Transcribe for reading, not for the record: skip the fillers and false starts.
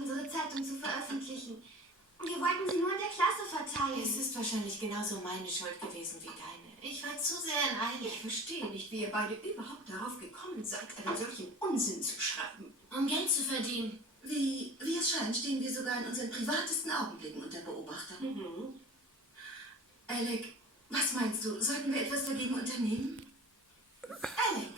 unsere Zeitung zu veröffentlichen. Wir wollten sie nur in der Klasse verteilen. Es ist wahrscheinlich genauso meine Schuld gewesen wie deine. Ich war zu sehr in Eile. Ich verstehe nicht, wie ihr beide überhaupt darauf gekommen seid, einen solchen Unsinn zu schreiben. Um Geld zu verdienen. Wie es scheint, stehen wir sogar in unseren privatesten Augenblicken unter Beobachtung. Mhm. Alec, was meinst du? Sollten wir etwas dagegen unternehmen? Alec!